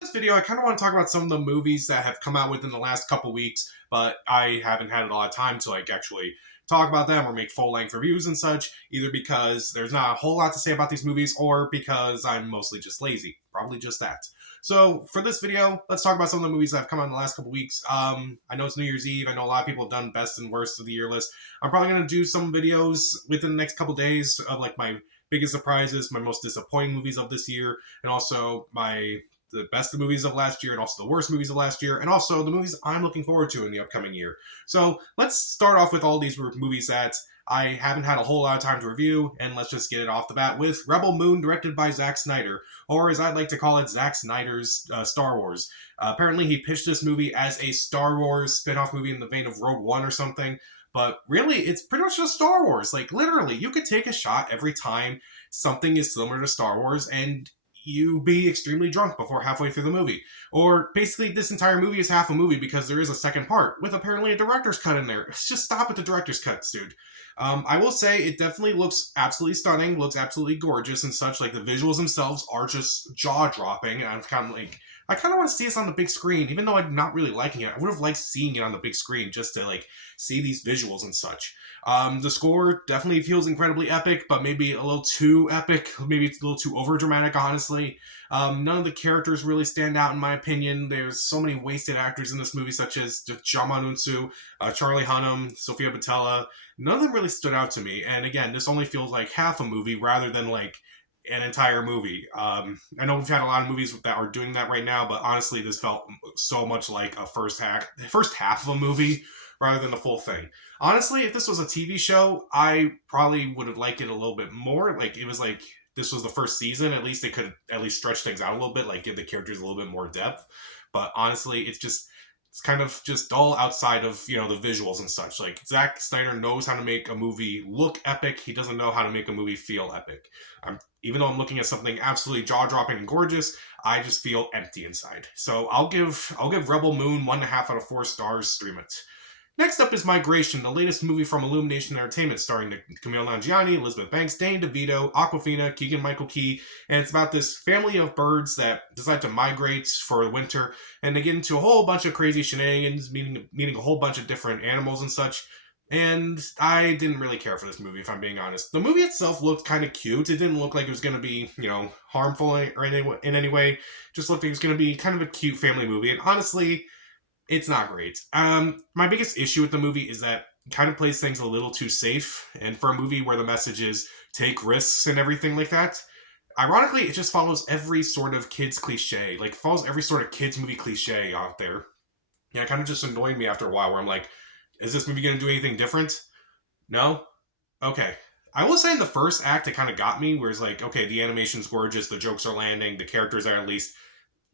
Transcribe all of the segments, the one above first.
This video, I kind of want to talk about some of the movies that have come out within the last couple weeks, but I haven't had a lot of time to actually talk about them or make full length reviews and such, either because there's not a whole lot to say about these movies or because I'm mostly just lazy. Probably just that. So for this video, let's talk about some of the movies that have come out in the last couple weeks. I know it's New Year's Eve. I know a lot of people have done best and worst of the year list. I'm probably going to do some videos within the next couple days of my biggest surprises, my most disappointing movies of this year, and also the best of movies of last year and also the worst movies of last year and also the movies I'm looking forward to in the upcoming year. So let's start off with all these movies that I haven't had a whole lot of time to review, and let's just get it off the bat with Rebel Moon, directed by Zack Snyder, or as I'd like to call it, Zack Snyder's Star Wars. Apparently, he pitched this movie as a Star Wars spin-off movie in the vein of Rogue One or something, but really, it's pretty much just Star Wars. Like, literally, you could take a shot every time something is similar to Star Wars, and you be extremely drunk before halfway through the movie. Or basically, this entire movie is half a movie because there is a second part with apparently a director's cut in there. Just stop with the director's cuts, dude. I will say it definitely looks absolutely stunning, looks absolutely gorgeous and such. Like the visuals themselves are just jaw dropping. And I'm kind of I kind of want to see this on the big screen, even though I'm not really liking it. I would have liked seeing it on the big screen just to see these visuals and such. The score definitely feels incredibly epic, but maybe a little too epic. Maybe it's a little too over dramatic, honestly. None of the characters really stand out, in my opinion. There's so many wasted actors in this movie, such as Jaume Unsu, Charlie Hunnam, Sofia Boutella. None of them really stood out to me. And again, this only feels like half a movie rather than an entire movie. I know we've had a lot of movies that are doing that right now, but honestly, this felt so much like a first half of a movie rather than the full thing. Honestly, if this was a TV show, I probably would have liked it a little bit more. It was like this was the first season. At least they could at least stretch things out a little bit, give the characters a little bit more depth. But honestly, it's kind of just dull outside of the visuals and such. Like Zack Snyder knows how to make a movie look epic. He doesn't know how to make a movie feel epic. Even though I'm looking at something absolutely jaw dropping and gorgeous, I just feel empty inside. So I'll give Rebel Moon 1.5 out of 4 stars. Stream it. Next up is Migration, the latest movie from Illumination Entertainment, starring Camille Nanjiani, Elizabeth Banks, Danny DeVito, Aquafina, Keegan-Michael Key, and it's about this family of birds that decide to migrate for the winter, and they get into a whole bunch of crazy shenanigans, meeting a whole bunch of different animals and such. And I didn't really care for this movie, if I'm being honest. The movie itself looked kind of cute. It didn't look like it was going to be, harmful or in any way. It just looked like it was going to be kind of a cute family movie. And honestly, it's not great. My biggest issue with the movie is that it kind of plays things a little too safe. And for a movie where the message is take risks and everything like that, ironically, it just follows every sort of kids cliche. Follows every sort of kids movie cliche out there. Yeah, it kind of just annoyed me after a while where I'm like, is this movie going to do anything different? No? Okay. I will say in the first act, it kind of got me, where it's like, okay, the animation's gorgeous, the jokes are landing, the characters are at least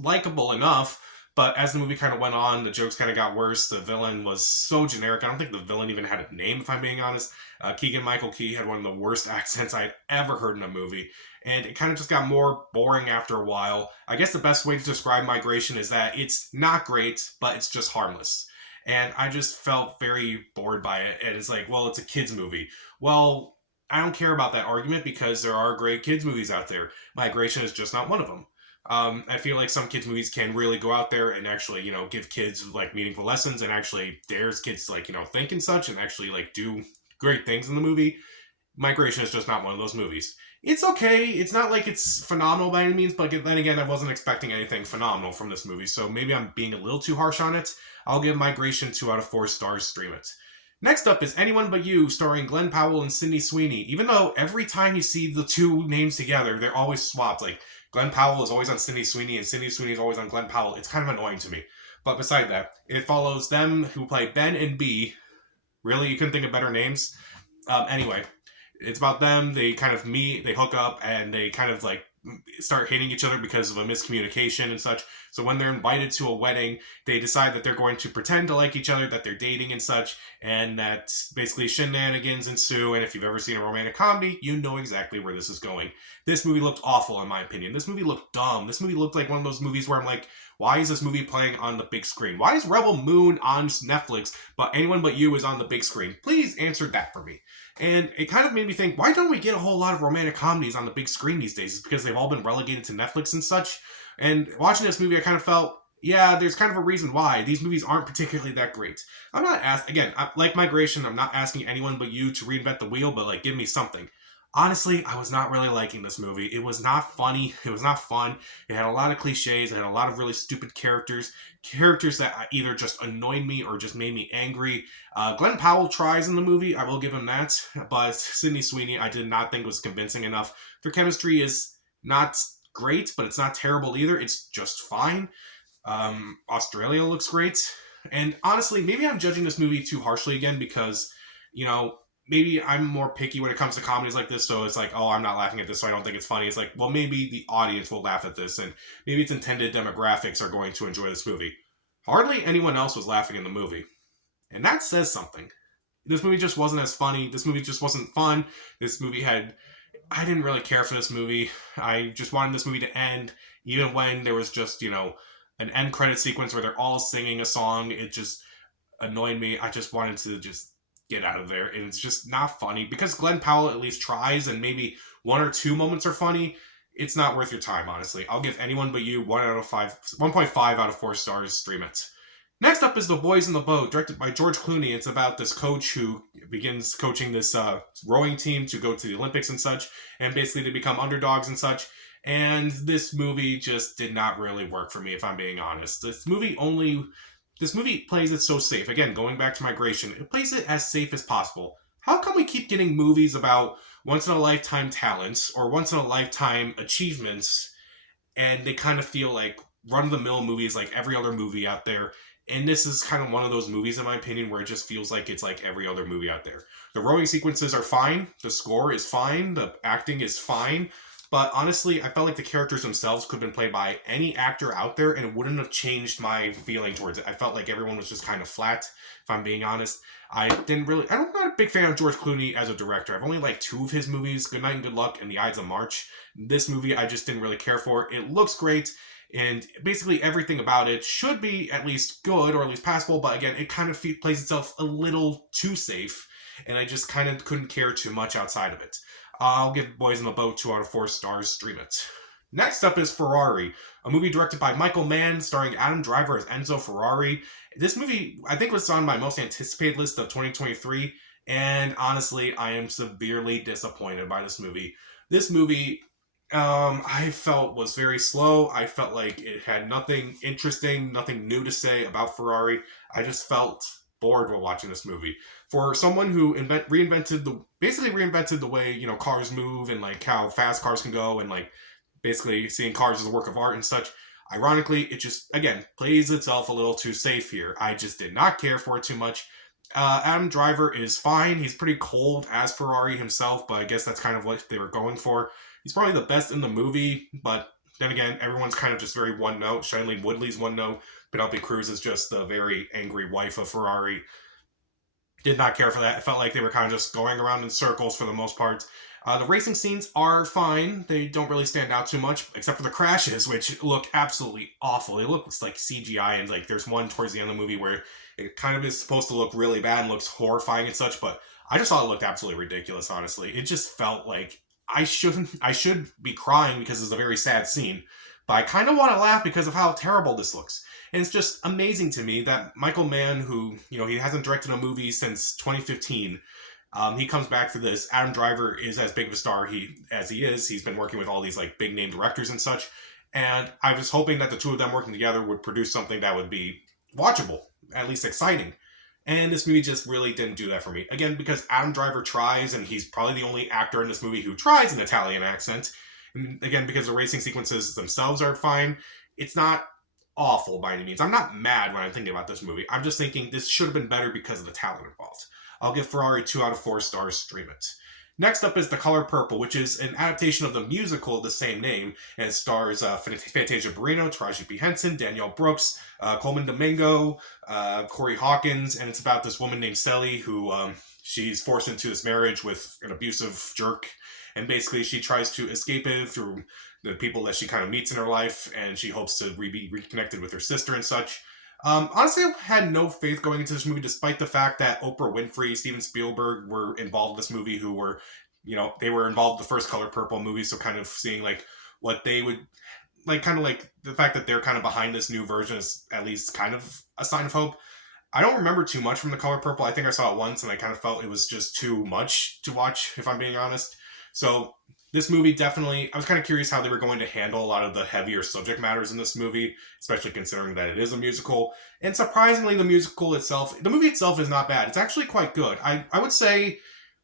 likable enough. But as the movie kind of went on, the jokes kind of got worse. The villain was so generic. I don't think the villain even had a name, if I'm being honest. Keegan-Michael Key had one of the worst accents I'd ever heard in a movie. And it kind of just got more boring after a while. I guess the best way to describe Migration is that it's not great, but it's just harmless. And I just felt very bored by it. And it's like, well, it's a kid's movie. Well, I don't care about that argument because there are great kids' movies out there. Migration is just not one of them. I feel like some kids' movies can really go out there and actually, give kids meaningful lessons and actually dares kids to think and such and actually do great things in the movie. Migration is just not one of those movies. It's okay. It's not like it's phenomenal by any means, but then again, I wasn't expecting anything phenomenal from this movie, so maybe I'm being a little too harsh on it. I'll give Migration 2 out of 4 stars. Stream it. Next up is Anyone But You, starring Glenn Powell and Sydney Sweeney. Even though every time you see the two names together, they're always swapped. Glenn Powell is always on Sydney Sweeney, and Sydney Sweeney is always on Glenn Powell. It's kind of annoying to me. But beside that, it follows them who play Ben and B. Really? You couldn't think of better names? Anyway, it's about them. They kind of meet, they hook up, and they kind of start hating each other because of a miscommunication and such. So when they're invited to a wedding, they decide that they're going to pretend to like each other, that they're dating and such, and that basically shenanigans ensue. And if you've ever seen a romantic comedy, you know exactly where this is going. This movie looked awful, in my opinion. This movie looked dumb. This movie looked like one of those movies where I'm like, why is this movie playing on the big screen? Why is Rebel Moon on Netflix, but Anyone But You is on the big screen? Please answer that for me. And it kind of made me think, why don't we get a whole lot of romantic comedies on the big screen these days? It's because they've all been relegated to Netflix and such. And watching this movie, I kind of felt, yeah, there's kind of a reason why these movies aren't particularly that great. I'm not asking, again, like Migration, I'm not asking anyone but you to reinvent the wheel, but like, give me something. Honestly, I was not really liking this movie. It was not funny. It was not fun. It had a lot of cliches. It had a lot of really stupid characters that either just annoyed me or just made me angry. Glenn Powell tries in the movie. I will give him that. But Sydney Sweeney, I did not think was convincing enough. Their chemistry is not great, but it's not terrible either. It's just fine. Australia looks great. And honestly, maybe I'm judging this movie too harshly again because, you know, maybe I'm more picky when it comes to comedies like this. So it's like, oh, I'm not laughing at this, so I don't think it's funny. It's like, well, maybe the audience will laugh at this, and maybe its intended demographics are going to enjoy this movie. Hardly anyone else was laughing in the movie. And that says something. This movie just wasn't as funny. This movie just wasn't fun. This movie had I didn't really care for this movie. I just wanted this movie to end, even when there was just, an end credit sequence where they're all singing a song. It just annoyed me. I just wanted to just get out of there. And it's just not funny. Because Glenn Powell at least tries and maybe one or two moments are funny, it's not worth your time, honestly. I'll give Anyone But You 1.5 out of 4 stars. Stream it. Next up is The Boys in the Boat, directed by George Clooney. It's about this coach who begins coaching this rowing team to go to the Olympics and such, and basically to become underdogs and such. And this movie just did not really work for me, if I'm being honest. This movie plays it so safe. Again, going back to Migration, it plays it as safe as possible. How come we keep getting movies about once in a lifetime talents or once in a lifetime achievements, and they kind of feel like run of the mill movies like every other movie out there? And this is kind of one of those movies, in my opinion, where it just feels like it's like every other movie out there. The rowing sequences are fine, the score is fine, the acting is fine, but honestly, I felt like the characters themselves could have been played by any actor out there, and it wouldn't have changed my feeling towards it. I felt like everyone was just kind of flat, if I'm being honest. I'm not a big fan of George Clooney as a director. I've only liked 2 of his movies, Good Night and Good Luck and The Ides of March. This movie I just didn't really care for. It looks great, and basically everything about it should be at least good or at least passable, but again, it kind of plays itself a little too safe, and I just kind of couldn't care too much outside of it. I'll give Boys in the Boat 2 out of 4 stars. Stream it. Next up is Ferrari, a movie directed by Michael Mann, starring Adam Driver as Enzo Ferrari. This movie, I think, was on my most anticipated list of 2023, and honestly, I am severely disappointed by this movie. This movie, I felt was very slow. I felt like it had nothing interesting, nothing new to say about Ferrari. I just felt bored while watching this movie. For someone who basically reinvented the way cars move and like how fast cars can go, and like basically seeing cars as a work of art and such. Ironically, it just again plays itself a little too safe here. I just did not care for it too much. Adam Driver is fine. He's pretty cold as Ferrari himself, but I guess that's kind of what they were going for. He's probably the best in the movie, but then again, everyone's kind of just very one note. Shailene Woodley's one note. Penelope Cruz is just the very angry wife of Ferrari. Did not care for that. I felt like they were kind of just going around in circles for the most part. The racing scenes are fine. They don't really stand out too much, except for the crashes, which look absolutely awful. They look like CGI, and like there's one towards the end of the movie where it kind of is supposed to look really bad and looks horrifying and such, but I just thought it looked absolutely ridiculous, honestly. It just felt like I should be crying because it's a very sad scene, but I kind of want to laugh because of how terrible this looks. And it's just amazing to me that Michael Mann, who, he hasn't directed a movie since 2015, he comes back for this. Adam Driver is as big of a star as he is. He's been working with all these like big name directors and such. And I was hoping that the two of them working together would produce something that would be watchable, at least exciting. And this movie just really didn't do that for me. Again, because Adam Driver tries, and he's probably the only actor in this movie who tries an Italian accent. And again, because the racing sequences themselves are fine, it's not awful by any means. I'm not mad when I'm thinking about this movie. I'm just thinking this should have been better because of the talent involved. I'll give Ferrari 2 out of 4 stars. Stream it. Next up is The Color Purple, which is an adaptation of the musical of the same name, and it stars Fantasia Barrino, Taraji P. Henson, Danielle Brooks, Coleman Domingo, Corey Hawkins, and it's about this woman named Sally who she's forced into this marriage with an abusive jerk, and basically she tries to escape it through the people that she kind of meets in her life, and she hopes to be reconnected with her sister and such. Honestly, I had no faith going into this movie, despite the fact that Oprah Winfrey, Steven Spielberg were involved in this movie, who were, they were involved in the first Color Purple movie, so kind of seeing like what they would like kind of like the fact that they're kind of behind this new version is at least kind of a sign of hope. I don't remember too much from The Color Purple. I think I saw it once and I kind of felt it was just too much to watch, if I'm being honest. So this movie definitely, I was kind of curious how they were going to handle a lot of the heavier subject matters in this movie, especially considering that it is a musical. And surprisingly, the movie itself is not bad. It's actually quite good. I would say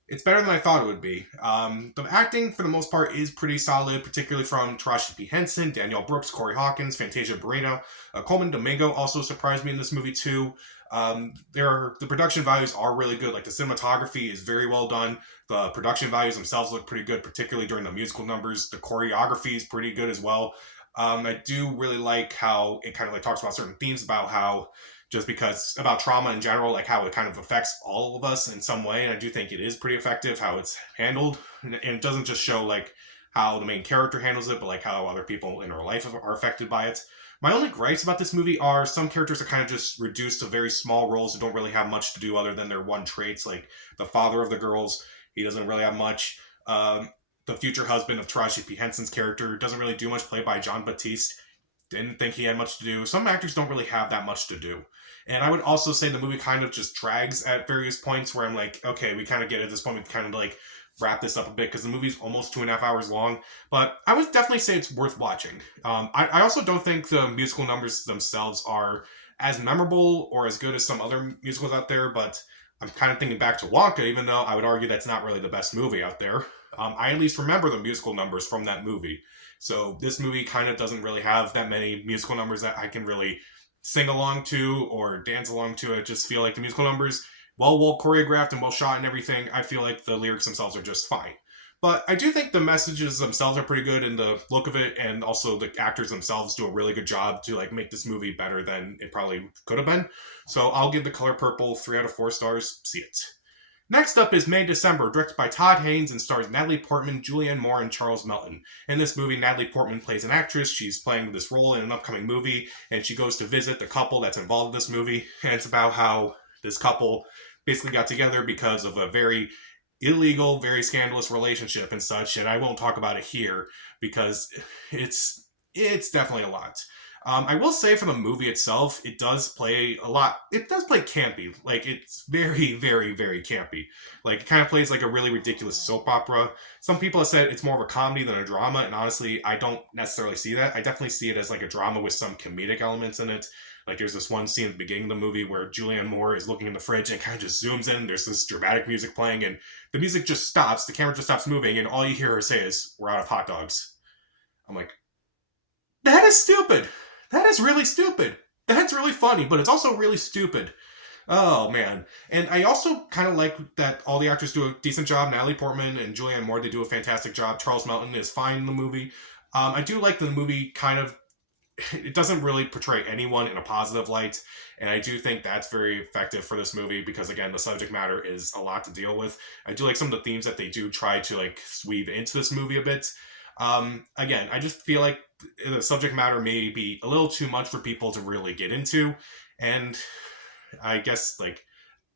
it's better than I thought it would be. The acting, for the most part, is pretty solid, particularly from Taraji P. Henson, Danielle Brooks, Corey Hawkins, Fantasia Barrino. Coleman Domingo also surprised me in this movie, too. The production values are really good. Like, the cinematography is very well done. The production values themselves look pretty good, particularly during the musical numbers. The choreography is pretty good as well. I do really like how it kind of like talks about certain themes about how just because about trauma in general, like how it kind of affects all of us in some way. And I do think it is pretty effective how it's handled. And it doesn't just show like how the main character handles it, but like how other people in her life are affected by it. My only gripes about this movie are some characters are kind of just reduced to very small roles that don't really have much to do other than their one traits. Like the father of the girls, he doesn't really have much. The future husband of Taraji P. Henson's character doesn't really do much, played by John Batiste. Didn't think he had much to do. Some actors don't really have that much to do. And I would also say the movie kind of just drags at various points where I'm like, okay, we kind of get at this point, we kind of like wrap this up a bit because the movie's almost 2.5 hours long. But I would definitely say it's worth watching. I also don't think the musical numbers themselves are as memorable or as good as some other musicals out there, but I'm kind of thinking back to Wonka, even though I would argue that's not really the best movie out there. I at least remember the musical numbers from that movie. So this movie kind of doesn't really have that many musical numbers that I can really sing along to or dance along to. I just feel like the musical numbers, well choreographed and well shot and everything, I feel like the lyrics themselves are just fine. But I do think the messages themselves are pretty good in the look of it, and also the actors themselves do a really good job to like make this movie better than it probably could have been. So I'll give The Color Purple 3 out of 4 stars. See it. Next up is May December, directed by Todd Haynes and stars Natalie Portman, Julianne Moore, and Charles Melton. In this movie, Natalie Portman plays an actress. She's playing this role in an upcoming movie, and she goes to visit the couple that's involved in this movie. And it's about how this couple basically got together because of a very illegal, very scandalous relationship and such. And I won't talk about it here because it's definitely a lot. I will say for the movie itself, it does play a lot. It does play campy. Like, it's very, very, very campy. Like, it kind of plays like a really ridiculous soap opera. Some people have said it's more of a comedy than a drama, and honestly, I don't necessarily see that. I definitely see it as like a drama with some comedic elements in it. Like, there's this one scene at the beginning of the movie where Julianne Moore is looking in the fridge and kind of just zooms in. There's this dramatic music playing, and the music just stops. The camera just stops moving, and all you hear her say is, "We're out of hot dogs." I'm like, that is stupid. That is really stupid. That's really funny, but it's also really stupid. Oh, man. And I also kind of like that all the actors do a decent job. Natalie Portman and Julianne Moore, they do a fantastic job. Charles Melton is fine in the movie. I do like the movie kind of, it doesn't really portray anyone in a positive light. And I do think that's very effective for this movie because, again, the subject matter is a lot to deal with. I do like some of the themes that they do try to like weave into this movie a bit. Again, I just feel like the subject matter may be a little too much for people to really get into. And I guess, like,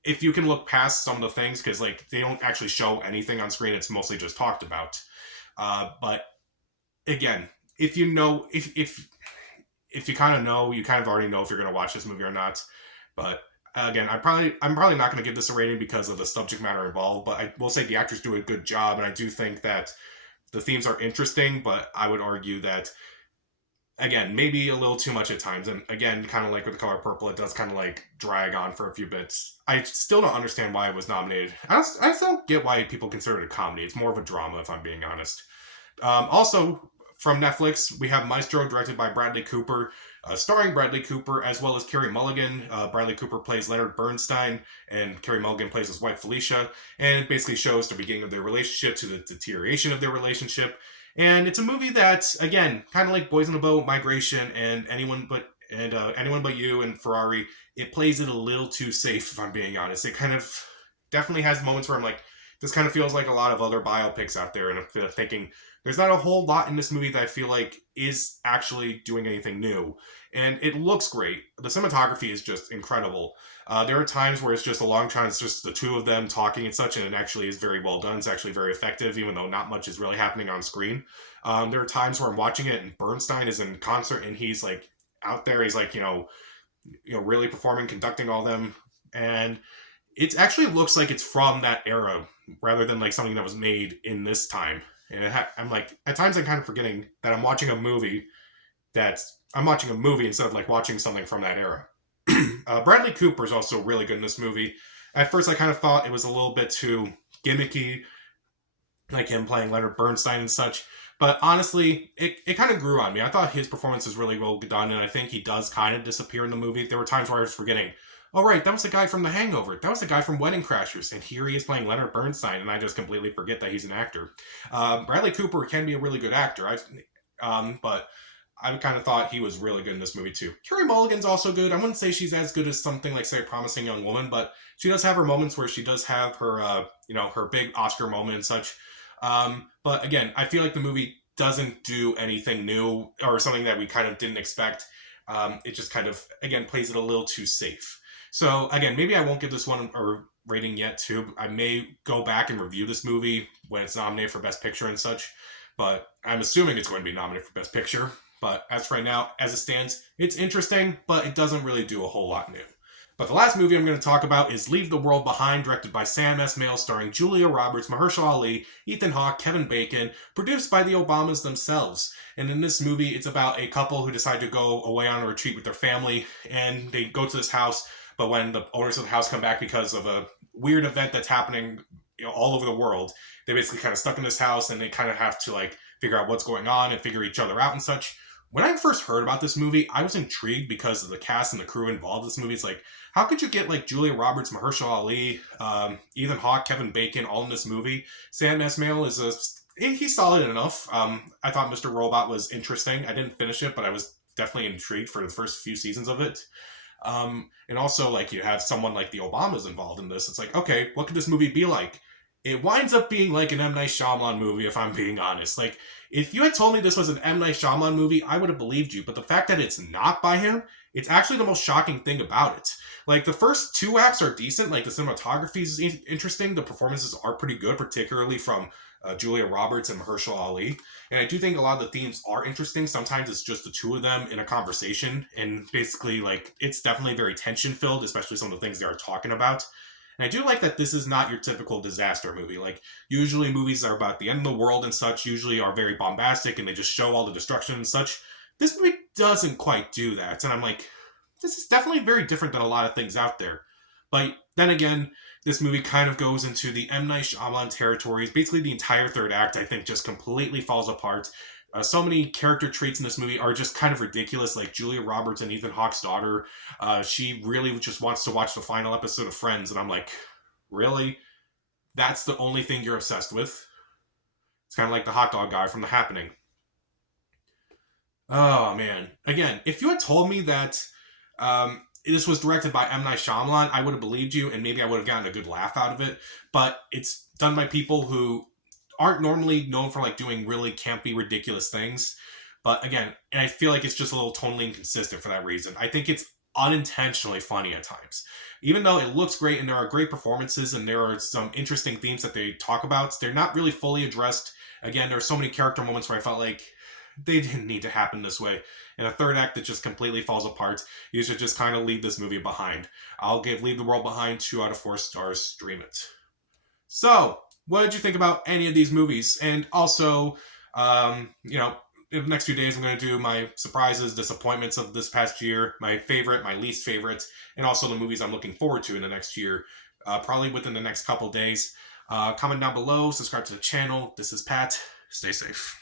if you can look past some of the things, because, like, they don't actually show anything on screen, it's mostly just talked about. But, again, if you know, if you kind of know, you kind of already know if you're going to watch this movie or not. But, again, I'm probably not going to give this a rating because of the subject matter involved, but I will say the actors do a good job, and I do think that the themes are interesting, but I would argue that, again, maybe a little too much at times. And again, kind of like with The Color Purple, it does kind of like drag on for a few bits. I still don't understand why it was nominated. I still don't get why people consider it a comedy. It's more of a drama, if I'm being honest. Also, from Netflix, we have Maestro, directed by Bradley Cooper, starring Bradley Cooper, as well as Carey Mulligan. Bradley Cooper plays Leonard Bernstein, and Carey Mulligan plays his wife, Felicia. And it basically shows the beginning of their relationship to the deterioration of their relationship. And it's a movie that, again, kind of like Boys in the Boat, Migration, and Anyone But You and Ferrari, it plays it a little too safe, if I'm being honest. It kind of definitely has moments where I'm like, this kind of feels like a lot of other biopics out there, and I'm thinking there's not a whole lot in this movie that I feel like is actually doing anything new. And it looks great. The cinematography is just incredible. There are times where it's just a long shot, it's just the two of them talking and such, and it actually is very well done. It's actually very effective, even though not much is really happening on screen. There are times where I'm watching it and Bernstein is in concert and he's like out there, he's like, really performing, conducting all them. And it actually looks like it's from that era rather than like something that was made in this time. And I'm like, at times I'm kind of forgetting that I'm watching a movie instead of like watching something from that era. Bradley Cooper is also really good in this movie. At first, I kind of thought it was a little bit too gimmicky, like him playing Leonard Bernstein and such. But honestly, it kind of grew on me. I thought his performance was really well done, and I think he does kind of disappear in the movie. There were times where I was forgetting, oh, right, that was the guy from The Hangover. That was the guy from Wedding Crashers. And here he is playing Leonard Bernstein, and I just completely forget that he's an actor. Bradley Cooper can be a really good actor. But I kind of thought he was really good in this movie too. Carey Mulligan's also good. I wouldn't say she's as good as something like, say, A Promising Young Woman, but she does have her moments where she does have her, her big Oscar moment and such. But again, I feel like the movie doesn't do anything new or something that we kind of didn't expect. It just kind of, again, plays it a little too safe. So again, maybe I won't give this one a rating yet too. I may go back and review this movie when it's nominated for Best Picture and such, but I'm assuming it's going to be nominated for Best Picture. But as for right now, as it stands, it's interesting, but it doesn't really do a whole lot new. But the last movie I'm going to talk about is Leave the World Behind, directed by Sam Esmail, starring Julia Roberts, Mahershala Ali, Ethan Hawke, Kevin Bacon, produced by the Obamas themselves. And in this movie, it's about a couple who decide to go away on a retreat with their family, and they go to this house, but when the owners of the house come back because of a weird event that's happening all over the world, they're basically kind of stuck in this house, and they kind of have to like figure out what's going on and figure each other out and such. When I first heard about this movie, I was intrigued because of the cast and the crew involved in this movie. It's like, how could you get like Julia Roberts, Mahershala Ali, Ethan Hawke, Kevin Bacon all in this movie? Sam Esmail he's solid enough. I thought Mr. Robot was interesting. I didn't finish it, but I was definitely intrigued for the first few seasons of it. And also, like, you have someone like the Obamas involved in this. It's like, okay, what could this movie be like? It winds up being like an M. Night Shyamalan movie, if I'm being honest. Like, if you had told me this was an M. Night Shyamalan movie, I would have believed you. But the fact that it's not by him, it's actually the most shocking thing about it. Like, the first two acts are decent. Like, the cinematography is interesting. The performances are pretty good, particularly from Julia Roberts and Mahershala Ali. And I do think a lot of the themes are interesting. Sometimes it's just the two of them in a conversation. And basically, like, it's definitely very tension-filled, especially some of the things they are talking about. And I do like that this is not your typical disaster movie. Like, usually movies that are about the end of the world and such usually are very bombastic and they just show all the destruction and such. This movie doesn't quite do that. And I'm like, this is definitely very different than a lot of things out there. But then again, this movie kind of goes into the M. Night Shyamalan territories. Basically, the entire third act, I think, just completely falls apart. So many character traits in this movie are just kind of ridiculous, like Julia Roberts and Ethan Hawke's daughter. She really just wants to watch the final episode of Friends, and I'm like, really? That's the only thing you're obsessed with? It's kind of like the hot dog guy from The Happening. Oh, man. Again, if you had told me that this was directed by M. Night Shyamalan, I would have believed you, and maybe I would have gotten a good laugh out of it. But it's done by people who aren't normally known for like doing really campy, ridiculous things. But again, and I feel like it's just a little tonally inconsistent for that reason. I think it's unintentionally funny at times. Even though it looks great and there are great performances and there are some interesting themes that they talk about, they're not really fully addressed. Again, there are so many character moments where I felt like they didn't need to happen this way. And a third act that just completely falls apart. You should just kind of leave this movie behind. I'll give Leave the World Behind 2 out of 4 stars. Stream it. So, what did you think about any of these movies? And also, in the next few days, I'm going to do my surprises, disappointments of this past year, my favorite, my least favorite, and also the movies I'm looking forward to in the next year, probably within the next couple days. Comment down below, subscribe to the channel. This is Pat. Stay safe.